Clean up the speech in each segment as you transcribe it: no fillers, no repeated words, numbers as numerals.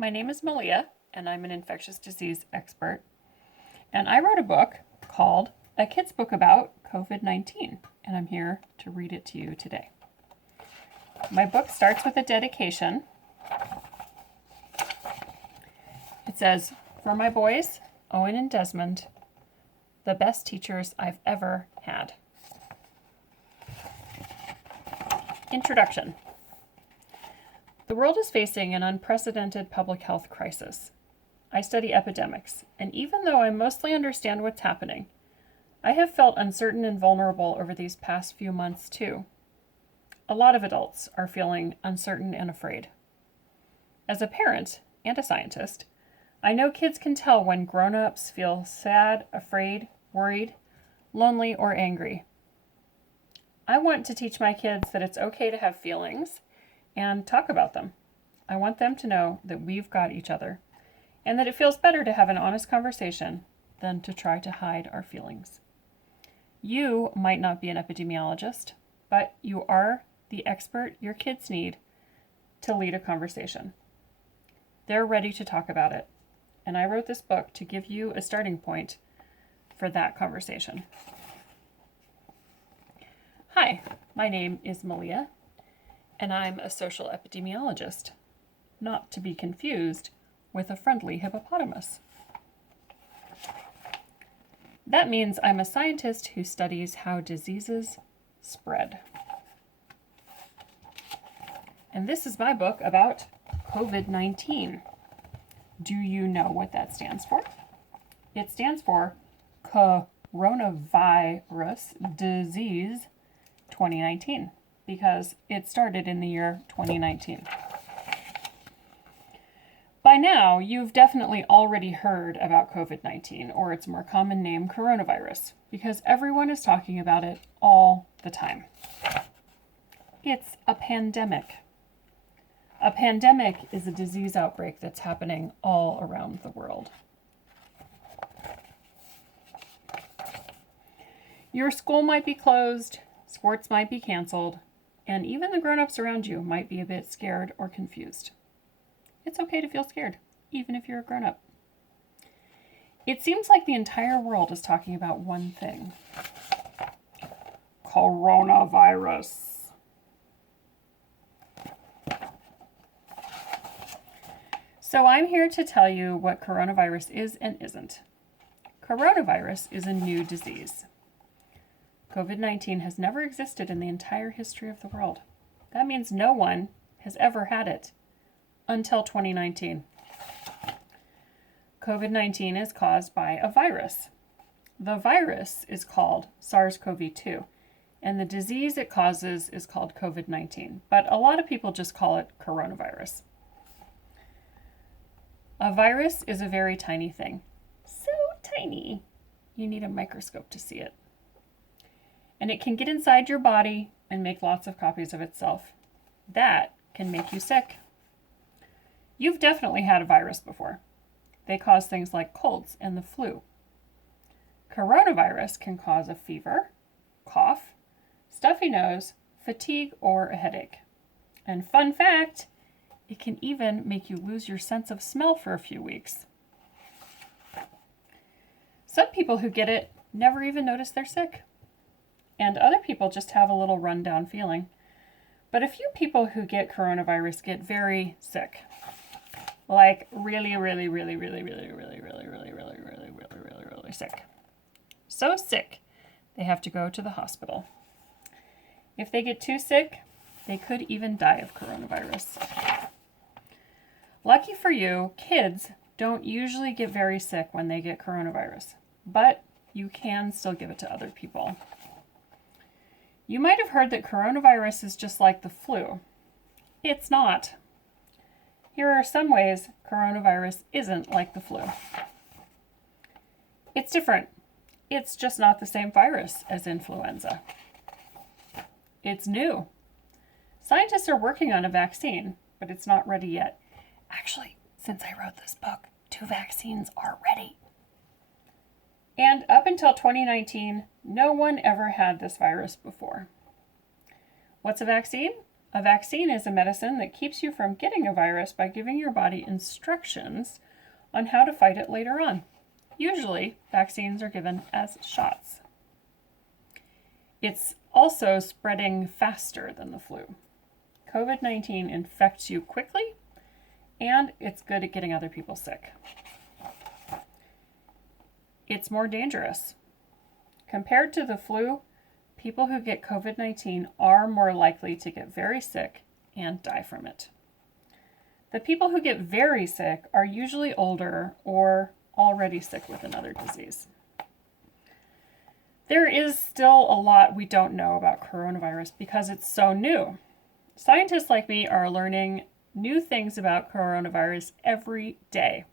My name is Malia, and I'm an infectious disease expert. And I wrote a book called A Kid's Book About COVID-19, and I'm here to read it to you today. My book starts with a dedication. It says, "For my boys, Owen and Desmond, the best teachers I've ever had." Introduction. The world is facing an unprecedented public health crisis. I study epidemics, and even though I mostly understand what's happening, I have felt uncertain and vulnerable over these past few months too. A lot of adults are feeling uncertain and afraid. As a parent and a scientist, I know kids can tell when grown-ups feel sad, afraid, worried, lonely, or angry. I want to teach my kids that it's okay to have feelings and talk about them. I want them to know that we've got each other and that it feels better to have an honest conversation than to try to hide our feelings. You might not be an epidemiologist, but you are the expert your kids need to lead a conversation. They're ready to talk about it, and I wrote this book to give you a starting point for that conversation. Hi, my name is Malia, and I'm a social epidemiologist, not to be confused with a friendly hippopotamus. That means I'm a scientist who studies how diseases spread. And this is my book about COVID-19. Do you know what that stands for? It stands for Coronavirus Disease 2019 because it started in the year 2019. By now, you've definitely already heard about COVID-19, or its more common name, coronavirus, because everyone is talking about it all the time. It's a pandemic. A pandemic is a disease outbreak that's happening all around the world. Your school might be closed, sports might be canceled, and even the grown-ups around you might be a bit scared or confused. It's okay to feel scared, even if you're a grown-up. It seems like the entire world is talking about one thing: coronavirus. So I'm here to tell you what coronavirus is and isn't. Coronavirus is a new disease. COVID-19 has never existed in the entire history of the world. That means no one has ever had it until 2019. COVID-19 is caused by a virus. The virus is called SARS-CoV-2, and the disease it causes is called COVID-19, but a lot of people just call it coronavirus. A virus is a very tiny thing. So tiny, you need a microscope to see it. And it can get inside your body and make lots of copies of itself. That can make you sick. You've definitely had a virus before. They cause things like colds and the flu. Coronavirus can cause a fever, cough, stuffy nose, fatigue, or a headache. And fun fact, it can even make you lose your sense of smell for a few weeks. Some people who get it never even notice they're sick. And other people just have a little rundown feeling. But a few people who get coronavirus get very sick. Like really sick. So sick, they have to go to the hospital. If they get too sick, they could even die of coronavirus. Lucky for you, kids don't usually get very sick when they get coronavirus, but you can still give it to other people. You might have heard that coronavirus is just like the flu. It's not. Here are some ways coronavirus isn't like the flu. It's different. It's just not the same virus as influenza. It's new. Scientists are working on a vaccine, but it's not ready yet. Actually, since I wrote this book, 2 vaccines are ready. And up until 2019, no one ever had this virus before. What's a vaccine? A A vaccine is a medicine that keeps you from getting a virus by giving your body instructions on how to fight it later on. Usually, vaccines are given as shots. It's also spreading faster than the flu. COVID-19 infects you quickly, and it's good at getting other people sick. It's more dangerous. Compared to the flu, people who get COVID-19 are more likely to get very sick and die from it. The people who get very sick are usually older or already sick with another disease. There is still a lot we don't know about coronavirus because it's so new. Scientists like me are learning new things about coronavirus every day.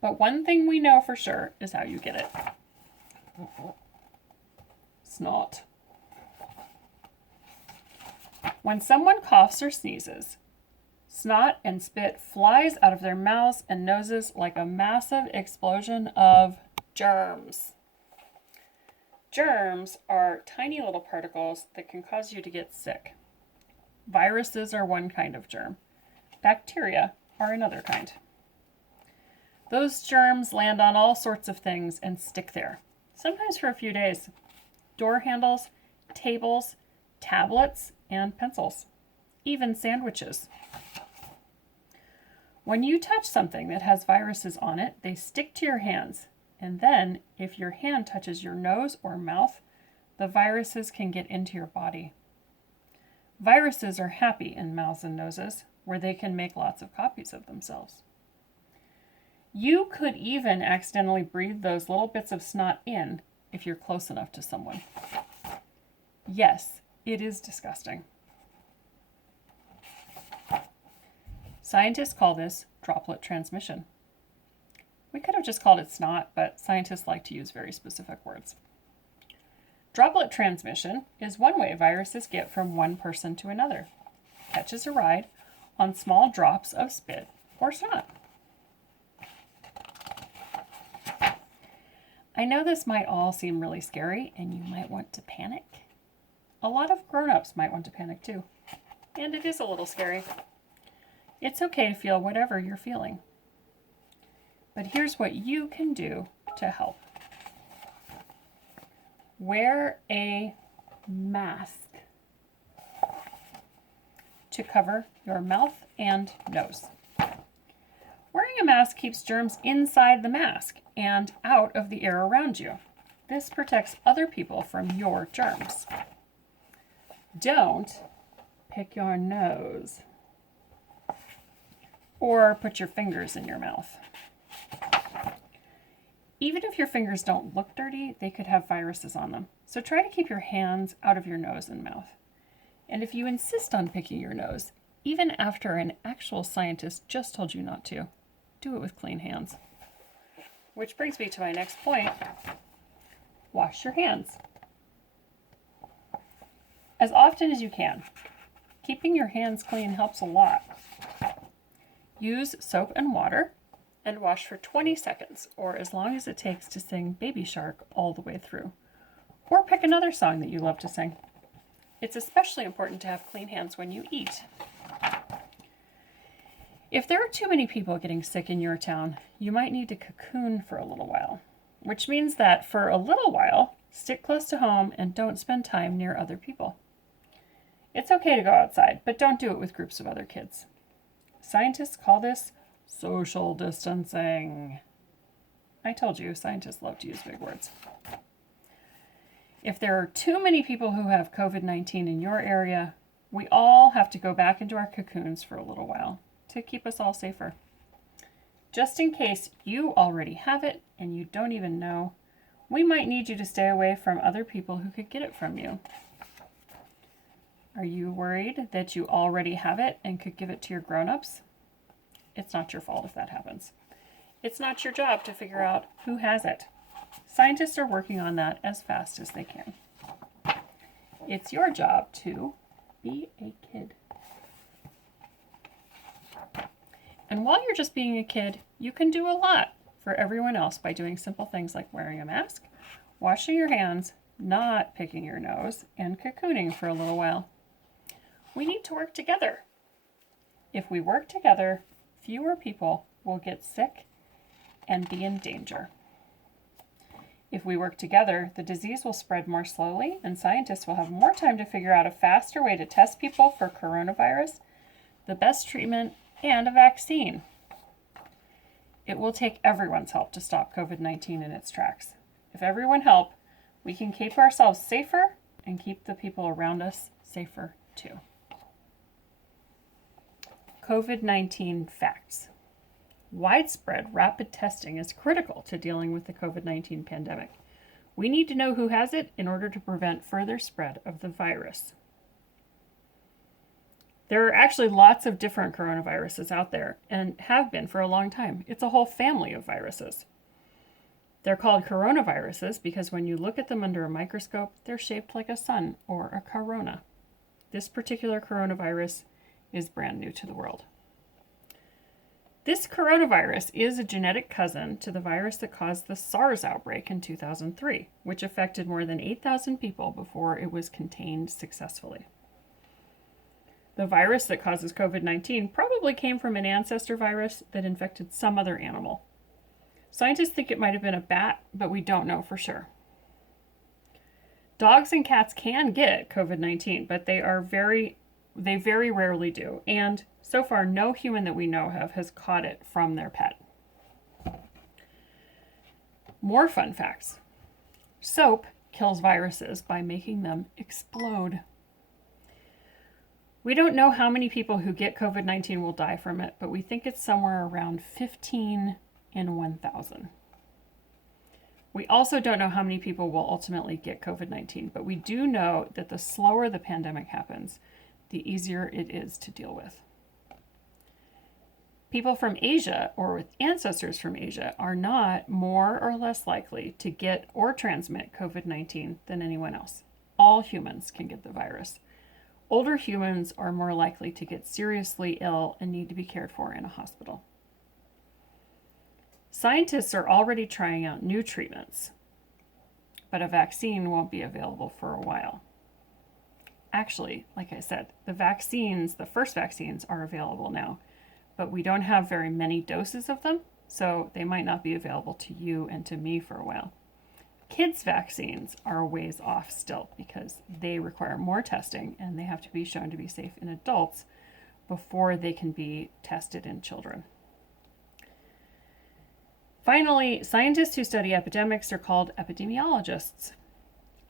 But one thing we know for sure is how you get it. Snot. When someone coughs or sneezes, snot and spit flies out of their mouths and noses like a massive explosion of germs. Germs are tiny little particles that can cause you to get sick. Viruses are one kind of germ. Bacteria are another kind. Those germs land on all sorts of things and stick there, sometimes for a few days. Door handles, tables, tablets, and pencils, even sandwiches. When you touch something that has viruses on it, they stick to your hands. And then, if your hand touches your nose or mouth, the viruses can get into your body. Viruses are happy in mouths and noses, where they can make lots of copies of themselves. You could even accidentally breathe those little bits of snot in if you're close enough to someone. Yes, it is disgusting. Scientists call this droplet transmission. We could have just called it snot, but scientists like to use very specific words. Droplet transmission is one way viruses get from one person to another. It catches a ride on small drops of spit or snot. I know this might all seem really scary and you might want to panic. A lot of grown-ups might want to panic too. And it is a little scary. It's okay to feel whatever you're feeling. But here's what you can do to help. Wear a mask to cover your mouth and nose. Wearing a mask keeps germs inside the mask and out of the air around you. This protects other people from your germs. Don't pick your nose or put your fingers in your mouth. Even if your fingers don't look dirty, they could have viruses on them. So try to keep your hands out of your nose and mouth. And if you insist on picking your nose, even after an actual scientist just told you not to, do it with clean hands. Which brings me to my next point. Wash your hands as often as you can. Keeping your hands clean helps a lot. Use soap and water and wash for 20 seconds, or as long as it takes to sing Baby Shark all the way through. Or pick another song that you love to sing. It's especially important to have clean hands when you eat. If there are too many people getting sick in your town, you might need to cocoon for a little while, which means that for a little while, stick close to home and don't spend time near other people. It's okay to go outside, but don't do it with groups of other kids. Scientists call this social distancing. I told you, scientists love to use big words. If there are too many people who have COVID-19 in your area, we all have to go back into our cocoons for a little while to keep us all safer. Just in case you already have it and you don't even know, we might need you to stay away from other people who could get it from you. Are you worried that you already have it and could give it to your grown-ups? It's not your fault if that happens. It's not your job to figure out who has it. Scientists are working on that as fast as they can. It's your job to be a kid. And while you're just being a kid, you can do a lot for everyone else by doing simple things like wearing a mask, washing your hands, not picking your nose, and cocooning for a little while. We need to work together. If we work together, fewer people will get sick and be in danger. If we work together, the disease will spread more slowly, and scientists will have more time to figure out a faster way to test people for coronavirus, the best treatment, and a vaccine. It will take everyone's help to stop COVID-19 in its tracks. If everyone helps, we can keep ourselves safer and keep the people around us safer too. COVID-19 facts. Widespread rapid testing is critical to dealing with the COVID-19 pandemic. We need to know who has it in order to prevent further spread of the virus. There are actually lots of different coronaviruses out there and have been for a long time. It's a whole family of viruses. They're called coronaviruses because when you look at them under a microscope, they're shaped like a sun or a corona. This particular coronavirus is brand new to the world. This coronavirus is a genetic cousin to the virus that caused the SARS outbreak in 2003, which affected more than 8,000 people before it was contained successfully. The virus that causes COVID-19 probably came from an ancestor virus that infected some other animal. Scientists think it might have been a bat, but we don't know for sure. Dogs and cats can get COVID-19, but they very rarely do, and so far no human that we know of has caught it from their pet. More fun facts. Soap kills viruses by making them explode. We don't know how many people who get COVID-19 will die from it, but we think it's somewhere around 15 in 1,000. We also don't know how many people will ultimately get COVID-19, but we do know that the slower the pandemic happens, the easier it is to deal with. People from Asia or with ancestors from Asia are not more or less likely to get or transmit COVID-19 than anyone else. All humans can get the virus. Older humans are more likely to get seriously ill and need to be cared for in a hospital. Scientists are already trying out new treatments, but a vaccine won't be available for a while. Actually, like I said, the first vaccines are available now, but we don't have very many doses of them, so they might not be available to you and to me for a while. Kids' vaccines are a ways off still because they require more testing and they have to be shown to be safe in adults before they can be tested in children. Finally, scientists who study epidemics are called epidemiologists.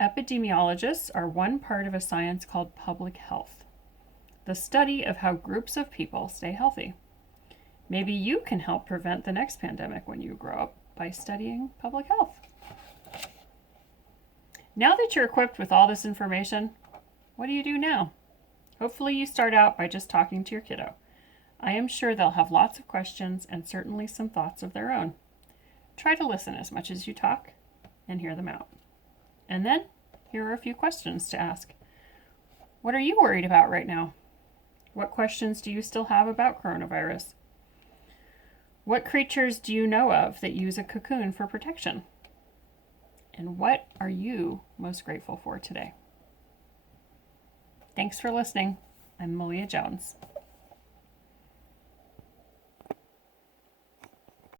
Epidemiologists are one part of a science called public health, the study of how groups of people stay healthy. Maybe you can help prevent the next pandemic when you grow up by studying public health. Now that you're equipped with all this information, what do you do now? Hopefully you start out by just talking to your kiddo. I am sure they'll have lots of questions and certainly some thoughts of their own. Try to listen as much as you talk and hear them out. And then, here are a few questions to ask. What are you worried about right now? What questions do you still have about coronavirus? What creatures do you know of that use a cocoon for protection? And what are you most grateful for today? Thanks for listening. I'm Malia Jones.